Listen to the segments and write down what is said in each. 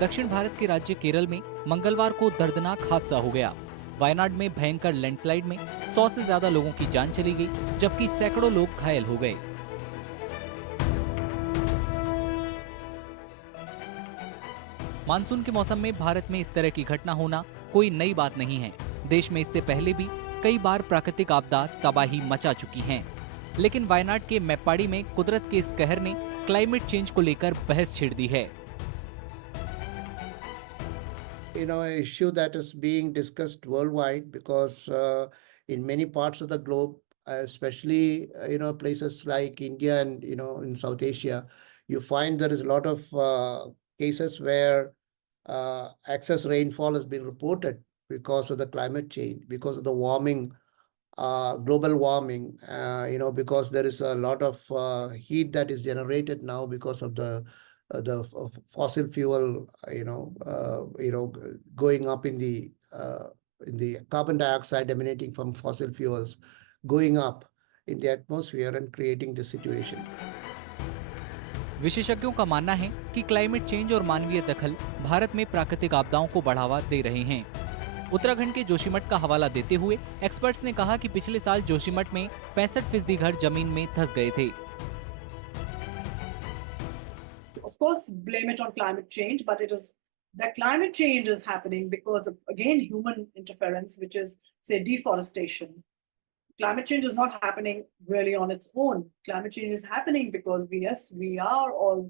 दक्षिण भारत के राज्य केरल में मंगलवार को दर्दनाक हादसा हो गया। वायनाड में भयंकर लैंडस्लाइड में 100 से ज्यादा लोगों की जान चली गई, जबकि सैकड़ों लोग घायल हो गए। मानसून के मौसम में भारत में इस तरह की घटना होना कोई नई बात नहीं है। देश में इससे पहले भी कई बार प्राकृतिक आपदा तबाही मचा चुकी हैं। लेकिन वायनाड के मेप्पाड़ी में कुदरत के इस कहर ने क्लाइमेट चेंज को लेकर बहस छेड़ दी है। An issue that is being discussed worldwide because in many parts of the globe, especially places like India and in South Asia, you find there is a lot of cases where excess rainfall has been reported because of the climate change, because of the warming, global warming. Because there is a lot of heat that is generated now because of the fossil fuel, going up in the carbon dioxide emanating from fossil fuels, going up in the atmosphere and creating this situation. विशेषज्ञों का मानना है कि climate change और मानवीय दखल भारत में प्राकृतिक आपदाओं को बढ़ावा दे रहे हैं। उत्तराखंड के जोशीमठ का हवाला देते हुए एक्सपर्ट्स ने कहा कि पिछले साल जोशीमठ में 65% घर जमीन में धंस गए थे। Of course, blame it on climate change, but that climate change is happening because of, again, human interference, which is, say, deforestation. Climate change is not happening really on its own. Climate change is happening because we are all,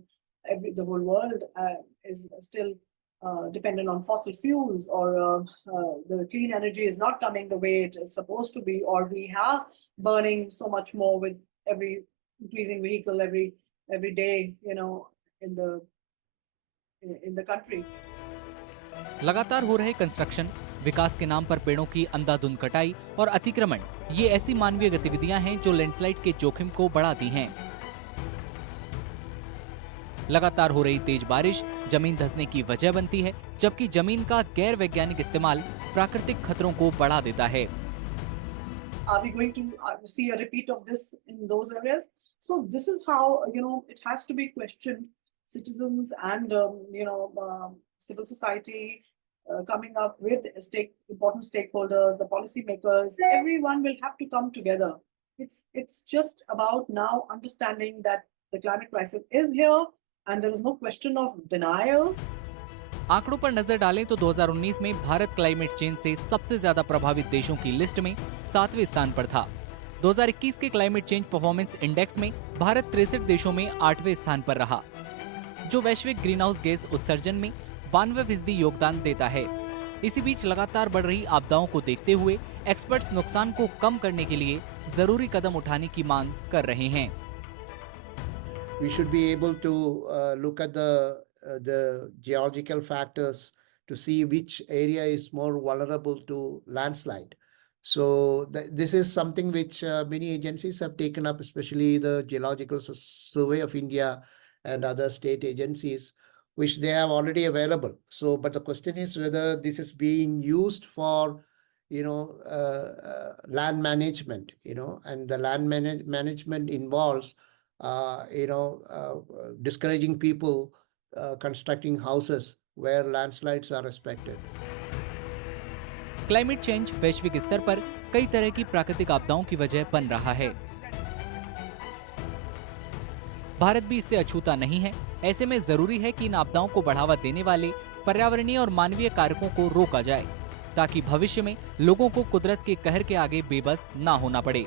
the whole world is still dependent on fossil fuels, or the clean energy is not coming the way it is supposed to be, or we are burning so much more with every increasing vehicle every day, in the country. लगातार हो रहे construction, विकास के नाम पर पेड़ों की अंधाधुंध कटाई और अतिक्रमण, ये ऐसी मानवीय गतिविधियां हैं जो लैंडस्लाइड के जोखिम को बढ़ाती हैं। लगातार हो रही तेज बारिश जमीन धंसने की वजह बनती है, जबकि जमीन का गैर वैज्ञानिक इस्तेमाल प्राकृतिक खतरों को बढ़ा देता है। Are we going to see a repeat of this in those areas? So this is how it has to be questioned. Citizens and civil society coming up with important stakeholders, the policy makers, everyone will have to come together. It's just about now understanding that the climate crisis is here and there is no question of denial. आंकड़ों पर नजर डालें तो 2019 में Bharat climate change से सबसे ज्यादा प्रभावित देशों की लिस्ट में 7वें स्थान पर था। 2021 के क्लाइमेट चेंज परफॉर्मेंस इंडेक्स में भारत 63 देशों में 8वें स्थान पर रहा, जो वैश्विक ग्रीन हाउस गैस उत्सर्जन में 92% योगदान देता है। इसी बीच लगातार बढ़ रही आपदाओं को देखते हुए एक्सपर्ट्स नुकसान को कम करने के लिए जरूरी कदम उठाने की मांग कर रहे हैं। We should be able to look at the geological factors to see which area is more vulnerable to landslide. So this is something which many agencies have taken up, especially the Geological Survey of India and other state agencies, which they have already available. So, but the question is whether this is being used for, land management, and the land management involves, discouraging people constructing houses where landslides are expected. Climate change वैश्विक स्तर पर कई तरह की प्राकृतिक आपदाओं की वजह बन रहा है। भारत भी इससे अछूता नहीं है। ऐसे में जरूरी है कि इन आपदाओं को बढ़ावा देने वाले पर्यावरणीय और मानवीय कारकों को रोका जाए, ताकि भविष्य में लोगों को कुदरत के कहर के आगे बेबस ना होना पड़े।